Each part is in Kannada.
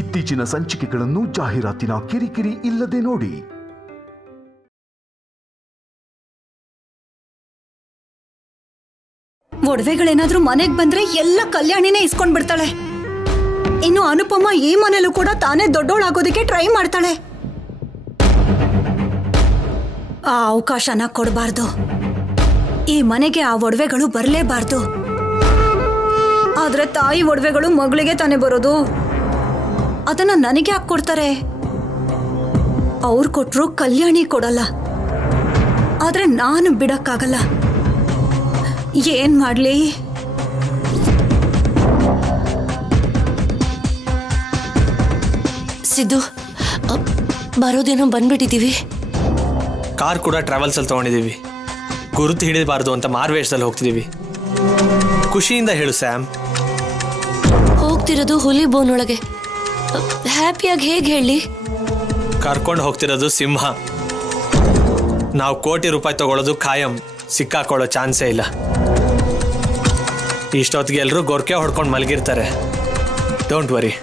ಇತ್ತೀಚಿನ ಸಂಚಿಕೆಗಳನ್ನು ಜಾಹೀರಾತಿನ ಕಿರಿಕಿರಿ ಇಲ್ಲದೆ ನೋಡಿ. ಒಡವೆಗಳೇನಾದ್ರೂ ಮನೆಗ್ ಬಂದ್ರೆ ಎಲ್ಲ ಕಲ್ಯಾಣಿನೇ ಇಸ್ಕೊಂಡ್ ಬಿಡ್ತಾಳೆ. ಇನ್ನು ಅನುಪಮ ಈ ಮನೇಲೂ ಕೂಡ ತಾನೇ ದೊಡ್ಡೋಳಾಗೋದಕ್ಕೆ ಟ್ರೈ ಮಾಡ್ತಾಳೆ. ಆ ಅವಕಾಶನ ಕೊಡಬಾರ್ದು. ಈ ಮನೆಗೆ ಆ ಒಡವೆಗಳು ಬರಲೇಬಾರ್ದು. ಆದ್ರೆ ತಾಯಿ ಒಡವೆಗಳು ಮಗಳಿಗೆ ತಾನೇ ಬರೋದು. ಅದನ್ನ ನನಗೆ ಯಾಕೆ ಕೊಡ್ತಾರೆ? ಅವ್ರು ಕೊಟ್ರು ಕಲ್ಯಾಣಿ ಕೊಡಲ್ಲ. ಆದ್ರೆ ನಾನು ಬಿಡಕ್ಕಾಗಲ್ಲ. ಏನ್ ಮಾಡ್ಲಿ? ಸಿದ್ದು, ಬರೋದೇನೋ ಬಂದ್ಬಿಟ್ಟಿದೀವಿ. ಕಾರ್ ಕೂಡ ಟ್ರಾವೆಲ್ಸ್ ಅಲ್ಲಿ ತಗೊಂಡಿದೀವಿ. ಗುರುತು ಹಿಡಿಬಾರ್ದು ಅಂತ ಮಾರ್ವೇಶದಲ್ಲಿ ಹೋಗ್ತಿದೀವಿ. ಖುಷಿಯಿಂದ ಹೇಳು ಸ್ಯಾಮ್. ಹೋಗ್ತಿರೋದು ಹುಲಿ ಬೋನೊಳಗೆ. ಹ್ಯಾಪಿಯಾಗಿ ಹೇಗೆ ಹೇಳಿ? ಕರ್ಕೊಂಡು ಹೋಗ್ತಿರೋದು ಸಿಂಹ. ನಾವು ಕೋಟಿ ರೂಪಾಯಿ ತಗೊಳ್ಳೋದು ಖಾಯಂ. ಸಿಕ್ಕಾಕೊಳ್ಳೋ ಚಾನ್ಸೇ ಇಲ್ಲ. ಇಷ್ಟೊತ್ತಿಗೆ ಎಲ್ಲರೂ ಗೊರ್ಕೆ ಹೊಡ್ಕೊಂಡು ಮಲಗಿರ್ತಾರೆ. Don't worry.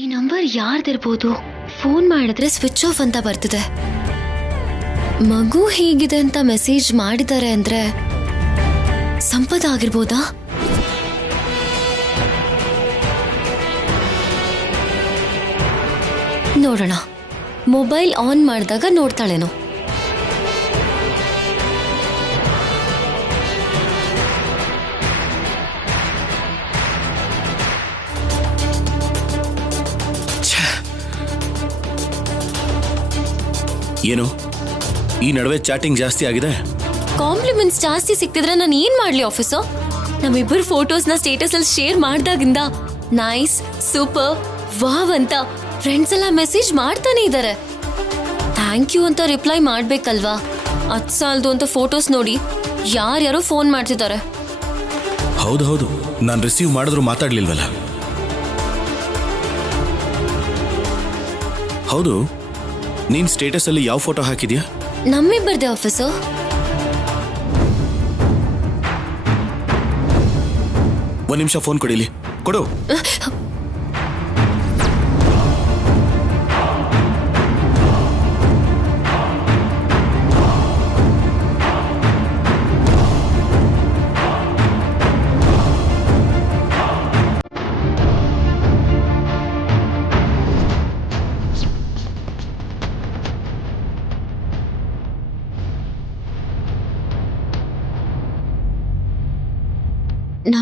ಈ ನಂಬರ್ ಯಾರ್ದಿರ್ಬೋದು? ಫೋನ್ ಮಾಡಿದ್ರೆ ಸ್ವಿಚ್ ಆಫ್ ಅಂತ ಬರ್ತಿದೆ. ಮಗು ಹೀಗಿದೆ ಅಂತ ಮೆಸೇಜ್ ಮಾಡಿದ್ದಾರೆ ಅಂದ್ರೆ ಸಂಪದ ಆಗಿರ್ಬೋದಾ? ನೋಡೋಣ. ಮೊಬೈಲ್ ಆನ್ ಮಾಡಿದಾಗ ನೋಡ್ತಾಳೇನೋ. ಏನು ಈ ನಡುವೆ ಚಾಟಿಂಗ್ ಜಾಸ್ತಿ ಆಗಿದೆ? ಕಾಂಪ್ಲಿಮೆಂಟ್ಸ್ ಜಾಸ್ತಿ ಸಿಕ್ತಿದ್ರೆ ನಾನು ಏನ್ ಮಾಡ್ಲಿ ಆಫೀಸು? ನಮ್ಮಿಬ್ಬರು ಫೋಟೋಸ್ನ ಸ್ಟೇಟಸ್ ಅಲ್ಲಿ ಶೇರ್ ಮಾಡ್ದಾಗಿಂದ ನೈಸ್, ಸೂಪರ್, ವಾವ್ ಅಂತ ಫ್ರೆಂಡ್ಸ್ ಎಲ್ಲ ಮೆಸೇಜ್ ಮಾಡ್ತಾನೆ ಇದ್ದಾರೆ. ಥ್ಯಾಂಕ್ ಯು ಅಂತ ರಿಪ್ಲೈ ಮಾಡ್ಬೇಕಲ್ವಾ? ಅದ್ ಸಾಲದು ಅಂತ ಫೋಟೋಸ್ ನೋಡಿ ಯಾರ್ಯಾರೋ ಫೋನ್ ಮಾಡ್ತಿದ್ದಾರೆ. ಹೌದು, ನಾನು ರಿಸೀವ್ ಮಾಡಿದ್ರು ಮಾತಾಡ್ಲಿಲ್ವಲ್ಲ. ಹೌದು, ನೀನ್ ಸ್ಟೇಟಸ್ ಅಲ್ಲಿ ಯಾವ ಫೋಟೋ ಹಾಕಿದ್ಯಾ? ನಮ್ಮಿಬ್ಬರದೇ ಆಫೀಸು. ಒಂದ್ ನಿಮಿಷ ಫೋನ್ ಕೊಡಿಲಿ. ಕೊಡು.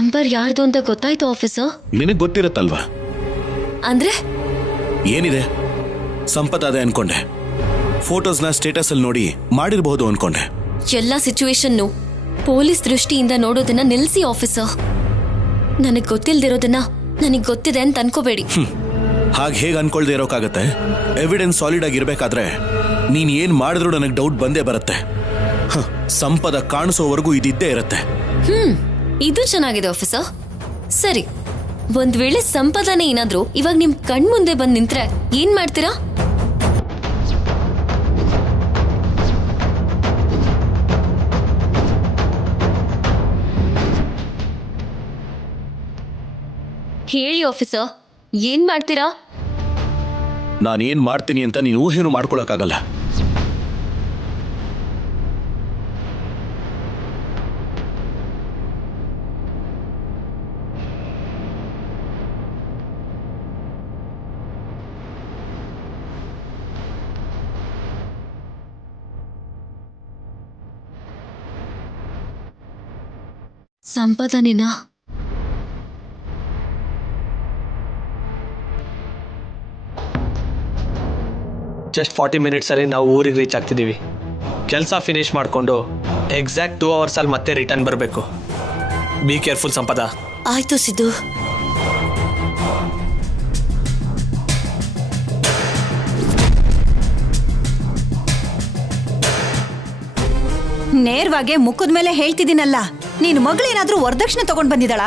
ನಂಬರ್ ಯಾರ್ದು ಅಂತ ಗೊತ್ತಾಯ್ತು ಆಫೀಸರ್. ನಿನಗೆ ಗೊತ್ತಿರುತ್ತಲ್ವಾ? ಅಂದ್ರೆ ಏನಿದೆ, ಸಂಪತ್ ಅದೇ ಅನ್ಕೊಂಡೆ. ಫೋಟೋಸ್ನ ಸ್ಟೇಟಸ್ ಅಲ್ಲಿ ನೋಡಿ ಮಾಡಿರಬಹುದು ಅನ್ಕೊಂಡೆ. ಎಲ್ಲ ಸಿಚುವೇಶನ್ನು ಪೊಲೀಸ್ ದೃಷ್ಟಿಯಿಂದ ನೋಡೋದನ್ನ ನಿಲ್ಸಿ ಆಫೀಸರ್. ನನಗ್ ಗೊತ್ತಿಲ್ದಿರೋದನ್ನ ನನಗ್ ಗೊತ್ತಿದೆ ಅಂತ ಅನ್ಕೋಬೇಡಿ. ಹಾಗೆ ಹೇಗೆ ಅನ್ಕೊಳ್ದೆ ಇರೋಕ್ಕಾಗತ್ತೆ? ಎವಿಡೆನ್ಸ್ ಸಾಲಿಡ್ ಆಗಿರ್ಬೇಕಾದ್ರೆ ನೀನ್ ಏನ್ ಮಾಡಿದ್ರು ನನಗೆ ಡೌಟ್ ಬಂದೇ ಬರುತ್ತೆ. ಸಂಪದ ಕಾಣಿಸೋವರೆಗೂ ಇದಿದ್ದೇ ಇರುತ್ತೆ. ಇದು ಚೆನ್ನಾಗಿದೆ ಆಫೀಸರ್. ಸರಿ, ಒಂದ್ ವೇಳೆ ಸಂಪದನೆ ಏನಾದ್ರೂ ಇವಾಗ ನಿಮ್ ಕಣ್ ಮುಂದೆ ಬಂದ್ ನಿಂತ್ರೆ ಏನ್ ಮಾಡ್ತೀರಾ? ಹೇಳಿ ಆಫೀಸರ್, ಏನ್ ಮಾಡ್ತೀರಾ? ನಾನೇನ್ ಮಾಡ್ತೀನಿ ಅಂತ ನೀನು ಊಹೆನೂ ಮಾಡ್ಕೊಳಕ್ಕಾಗಲ್ಲ. ಸಂಪದನಿನ ಜಸ್ಟ್ 40 ಮಿನಿಟ್ಸಲ್ಲಿ ನಾವು ಊರಿಗೆ ರೀಚ್ ಆಗ್ತಿದ್ದೀವಿ. ಕೆಲಸ ಫಿನಿಶ್ ಮಾಡಿಕೊಂಡು ಎಕ್ಸಾಕ್ಟ್ 2 ಅವರ್ಸಲ್ಲಿ ಮತ್ತೆ ರಿಟರ್ನ್ ಬರಬೇಕು. ಬಿ ಕೇರ್ಫುಲ್ ಸಂಪದ. ಆಯ್ತು ಸಿದ್ದು. ನೇರವಾಗಿ ಮುಖದ ಮೇಲೆ ಹೇಳ್ತಿದ್ದೀನಲ್ಲ, ನೀನು ಮಗಳೇನಾದ್ರೂ ವರದಕ್ಷಿಣೆ ತಗೊಂಡ್ ಬಂದಿದ್ದಾಳ?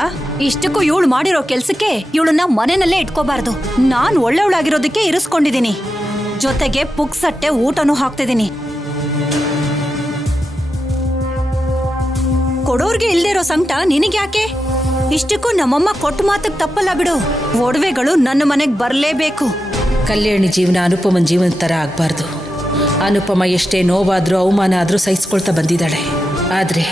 ಇಷ್ಟಕ್ಕೂ ಇವಳು ಮಾಡಿರೋ ಕೆಲ್ಸಕ್ಕೆ ಇವಳನ್ನ ಮನೆಯಲ್ಲೇ ಇಟ್ಕೋಬಾರ್ದು. ನಾನ್ ಒಳ್ಳೆಯವಳಾಗಿರೋದಕ್ಕೆ ಇರಿಸ್ಕೊಂಡಿದ್ದೀನಿ, ಜೊತೆಗೆ ಪುಕ್ಸಟ್ಟೆ ಊಟನೂ ಹಾಕ್ತಿದ್ದೀನಿ. ಕೊಡೋರ್ಗೆ ಇಲ್ದೇ ಇರೋ ಸಂಕಟ ನಿನಗ್ಯಾಕೆ? ಇಷ್ಟಕ್ಕೂ ನಮ್ಮಮ್ಮ ಕೊಟ್ಟು ಮಾತಕ್ ತಪ್ಪಲ್ಲ ಬಿಡು. ಒಡವೆಗಳು ನನ್ನ ಮನೆಗ್ ಬರ್ಲೇಬೇಕು. ಕಲ್ಯಾಣಿ ಜೀವನ ಅನುಪಮನ್ ಜೀವನ ಥರ ಆಗಬಾರ್ದು. ಅನುಪಮ ಎಷ್ಟೇ ನೋವಾದರೂ ಅವಮಾನ ಆದರೂ ಸಹಿಸ್ಕೊಳ್ತಾ ಬಂದಿದ್ದಾಳೆ. ಆದರೆ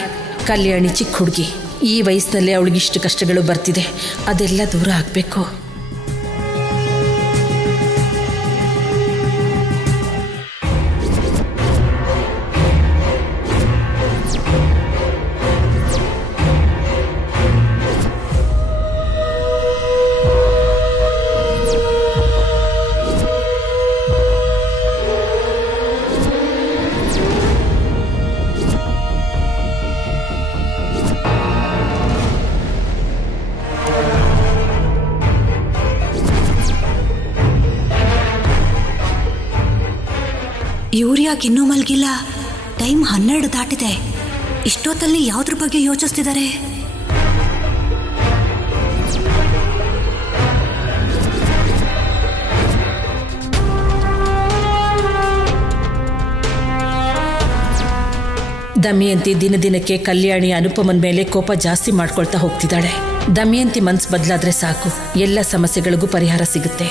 ಕಲ್ಯಾಣಿ ಚಿಕ್ಕ ಹುಡುಗಿ, ಈ ವಯಸ್ಸಿನಲ್ಲೇ ಅವಳಿಗಿಷ್ಟು ಕಷ್ಟಗಳು ಬರ್ತಿದೆ. ಅದೆಲ್ಲ ದೂರ ಆಗಬೇಕು. ಇವ್ರ್ಯಾಕೆ ಇನ್ನೂ ಮಲ್ಗಿಲ್ಲ? ಟೈಮ್ 12 ದಾಟಿದೆ. ಇಷ್ಟೊತ್ತಲ್ಲಿ ಯಾವ್ದ್ರ ಬಗ್ಗೆ ಯೋಚಿಸ್ತಿದ್ದಾರೆ? ದಮಯಂತಿ ದಿನದಿನಕ್ಕೆ ಕಲ್ಯಾಣಿ ಅನುಪಮನ್ ಮೇಲೆ ಕೋಪ ಜಾಸ್ತಿ ಮಾಡ್ಕೊಳ್ತಾ ಹೋಗ್ತಿದ್ದಾಳೆ. ದಮಯಂತಿ ಮನ್ಸು ಬದಲಾದ್ರೆ ಸಾಕು, ಎಲ್ಲ ಸಮಸ್ಯೆಗಳಿಗೂ ಪರಿಹಾರ ಸಿಗುತ್ತೆ.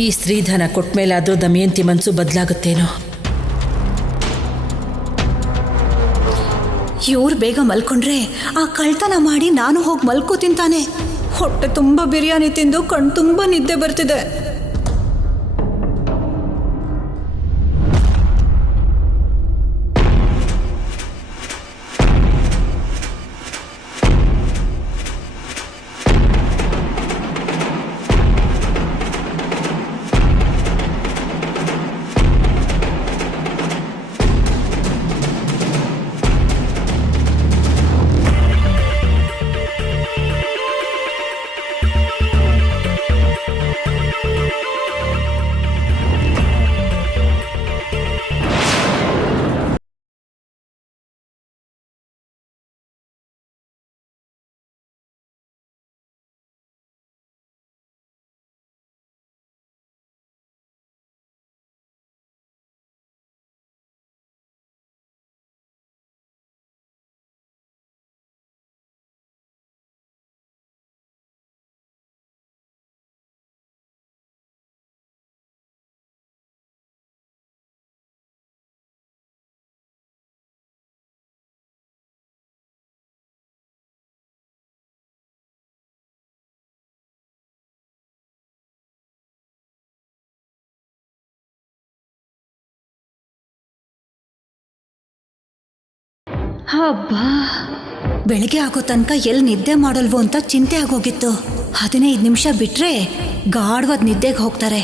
ಈ ಸ್ತ್ರೀಧನ ಕೊಟ್ಮೇಲಾದ್ರೂ ದಮಯಂತಿ ಮನ್ಸು ಬದಲಾಗುತ್ತೇನೋ. ಇವ್ರು ಬೇಗ ಮಲ್ಕೊಂಡ್ರೆ ಆ ಕಳ್ತನ ಮಾಡಿ ನಾನು ಹೋಗಿ ಮಲ್ಕೋತೀನಿ ತಾನೆ. ಹೊಟ್ಟೆ ತುಂಬ ಬಿರಿಯಾನಿ ತಿಂದು ಕಣ್ ತುಂಬ ನಿದ್ದೆ ಬರ್ತಿದೆ. ಹಬ್ಬಾ, ಬೆಳಗ್ಗೆ ಆಗೋ ತನಕ ಎಲ್ಲಿ ನಿದ್ದೆ ಮಾಡಲ್ವೋ ಅಂತ ಚಿಂತೆ ಆಗೋಗಿತ್ತು. 15 ನಿಮಿಷ ಬಿಟ್ರೆ ಗಾಢವಾದ ನಿದ್ದೆಗೆ ಹೋಗ್ತಾರೆ.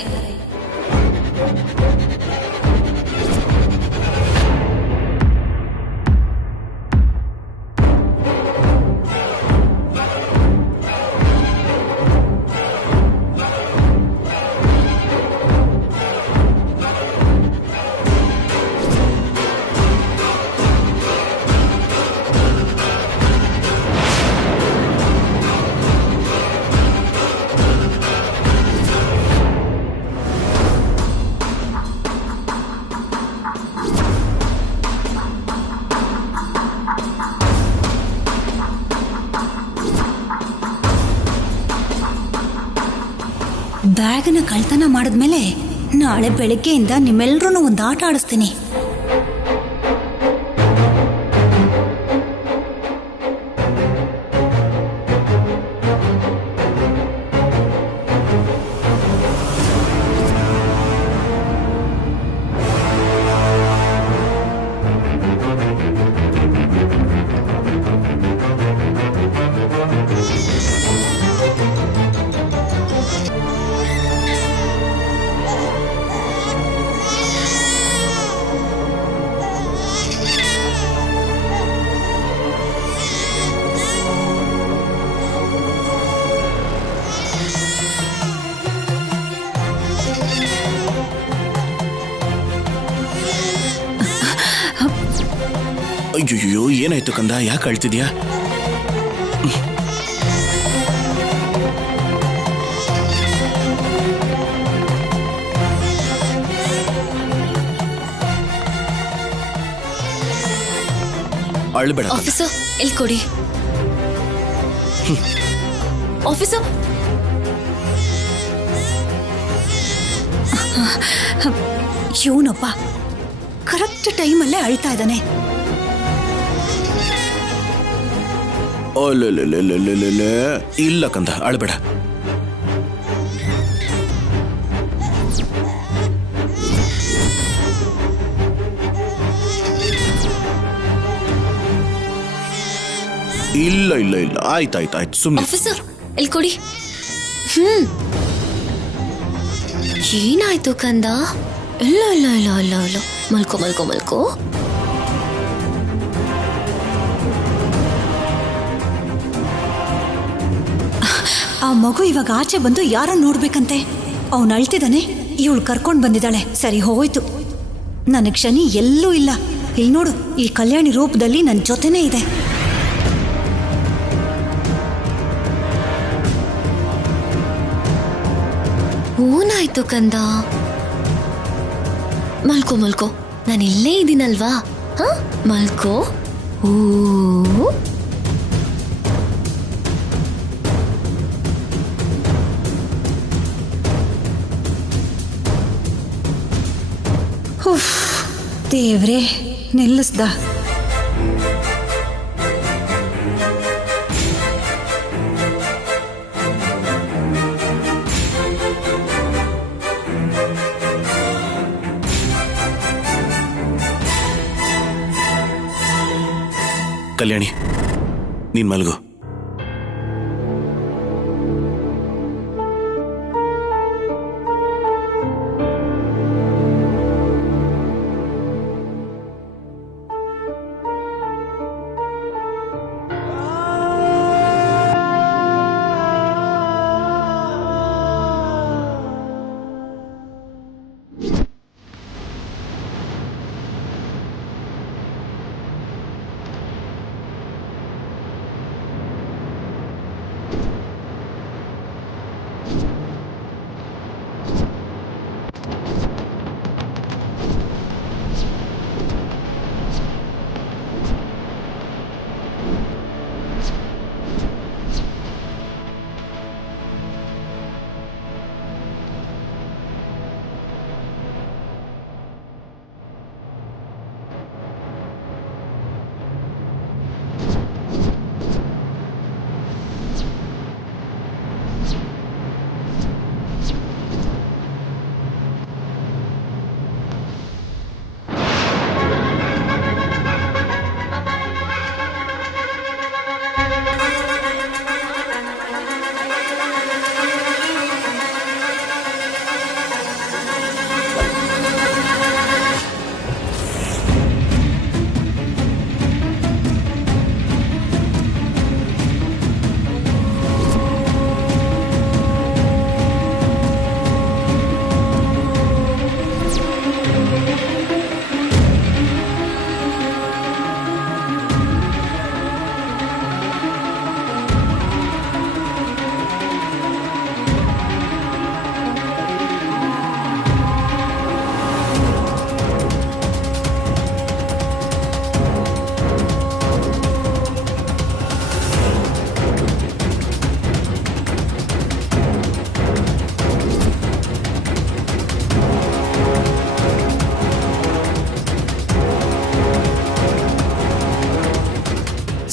ಬ್ಯಾಗ್ನ ಕಳ್ತನ ಮಾಡಿದ್ಮೇಲೆ ನಾಳೆ ಬೆಳಗ್ಗೆಯಿಂದ ನಿಮ್ಮೆಲ್ರೂ ಒಂದು ಆಟ ಆಡಿಸ್ತೀನಿ. ಅಯ್ಯೋ, ಏನಾಯ್ತು ಕಂದ? ಯಾಕೆ ಅಳ್ತಿದ್ಯಾ? ಅಳ್ಬೇಡ ಆಫೀಸರ್, ಇಲ್ಲಿ ಕೊಡಿ. ಆಫೀಸರ್, ಇವನಪ್ಪ ಕರೆಕ್ಟ್ ಟೈಮಲ್ಲೇ ಅಳ್ತಾ ಇದ್ದಾನೆ. ಇಲ್ಲ ಕಂದ, ಅಳ್ಬೇಡ. ಇಲ್ಲ ಇಲ್ಲ ಇಲ್ಲ, ಆಯ್ತಾಯ್ತಾಯ್ತು, ಸುಮ್ಮನೆ. ಆಫೀಸರ್, ಇಲ್ಲಿ ಕೊಡಿ. ಏನಾಯ್ತು ಕಂದ? ಇಲ್ಲ ಇಲ್ಲ ಇಲ್ಲ ಇಲ್ಲ ಇಲ್ಲ, ಮಲ್ಕೋ ಮಲ್ಕೋ ಮಲ್ಕೋ. ಆ ಮಗು ಇವಾಗ ಆಚೆ ಬಂದು ಯಾರನ್ನ ನೋಡ್ಬೇಕಂತೆ. ಅವನು ಅಳ್ತಿದ್ದಾನೆ, ಇವಳು ಕರ್ಕೊಂಡು ಬಂದಿದ್ದಾಳೆ. ಸರಿ ಹೋಯ್ತು, ನನಗೆ ಶನಿ ಎಲ್ಲೂ ಇಲ್ಲ. ಇಲ್ಲಿ ನೋಡು, ಈ ಕಲ್ಯಾಣಿ ರೂಪದಲ್ಲಿ ನನ್ನ ಜೊತೆನೇ ಇದೆ. ಏನಾಯ್ತು ಕಂದ? ಮಲ್ಕೋ ಮಲ್ಕೋ, ನಾನು ಇಲ್ಲೇ ಇದ್ದೀನಲ್ವಾ? ಹ, ಮಲ್ಕೋ. ಓ, ದೇವ್ರೇ, ನಿಲ್ಲಿಸ್ದ. ಕಲ್ಯಾಣಿ, ನೀನ್ ಮಲಗು.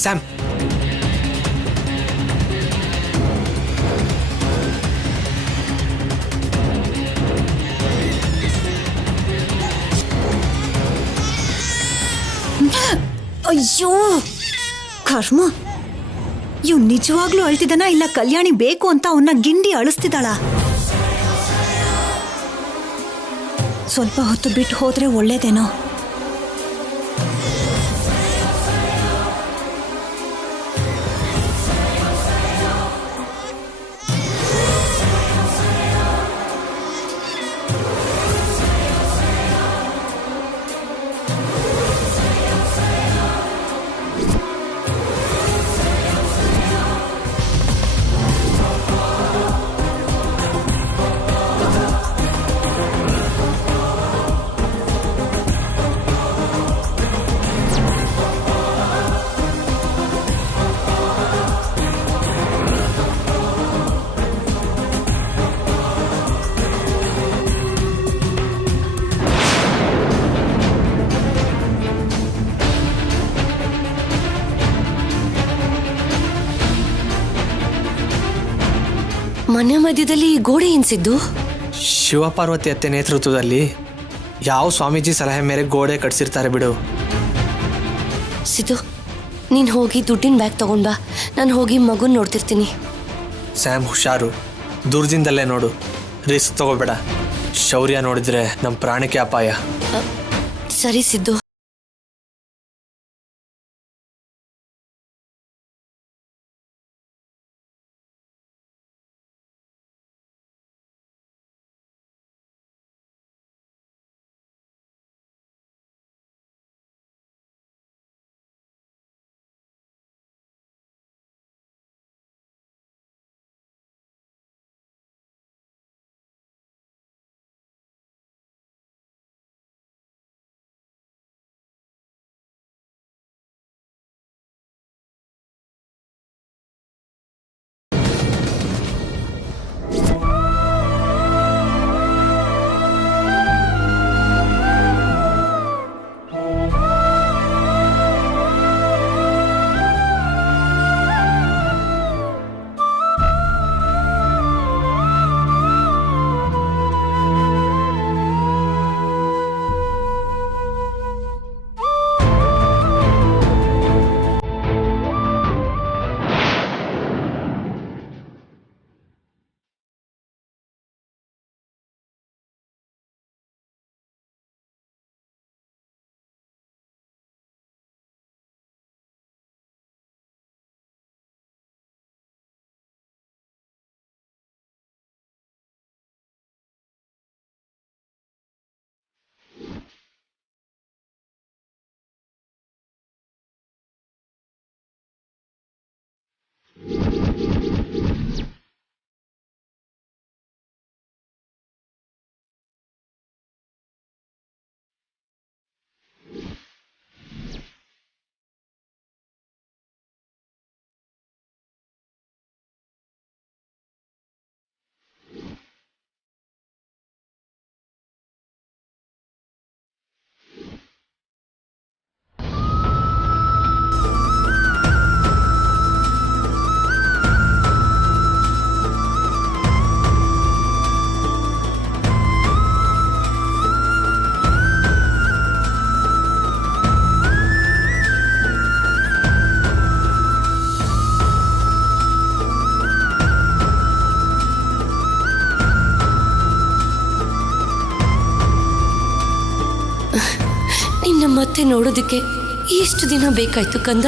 ಸ್ಯಾಮ್, ಅಯ್ಯೋ ಕರ್ಮ, ಇವ್ ನಿಜವಾಗ್ಲೂ ಅಳ್ತಿದ್ದಾನ ಇಲ್ಲ ಕಲ್ಯಾಣಿ ಬೇಕು ಅಂತ ಅವನ್ನ ಗಿಂಡಿ ಅಳಿಸ್ತಿದ್ದಾಳ? ಸ್ವಲ್ಪ ಹೊತ್ತು ಬಿಟ್ಟು ಹೋದ್ರೆ ಒಳ್ಳೇದೇನೋ. ಮನೆ ಮಧ್ಯದಲ್ಲಿ ಈ ಗೋಡೆ ಎನ್ಸಿದ್ದು? ಶಿವಪಾರ್ವತಿ ಅತ್ತೆ ನೇತೃತ್ವದಲ್ಲಿ ಯಾವ ಸ್ವಾಮೀಜಿ ಸಲಹೆ ಮೇರೆಗೆ ಗೋಡೆ ಕಟ್ಸಿರ್ತಾರೆ ಬಿಡು. ಸಿದ್ದು, ನೀನು ಹೋಗಿ ದುಡ್ಡಿನ ಬ್ಯಾಗ್ ತಗೊಂಡ್ ಬಾ, ನಾನು ಹೋಗಿ ಮಗುನ್ ನೋಡ್ತಿರ್ತೀನಿ. ಸ್ಯಾಮ್ ಹುಷಾರು, ದೂರದಿಂದಲೇ ನೋಡು, ರಿಸ್ಕ್ ತಗೋಬೇಡ. ಶೌರ್ಯ ನೋಡಿದ್ರೆ ನಮ್ಮ ಪ್ರಾಣಕ್ಕೆ ಅಪಾಯ. ಸರಿ ಸಿದ್ದು. ನಿನ್ನ ಮತ್ತೆ ನೋಡೋದಕ್ಕೆ ಎಷ್ಟು ದಿನ ಬೇಕಾಯ್ತು ಕಂದ?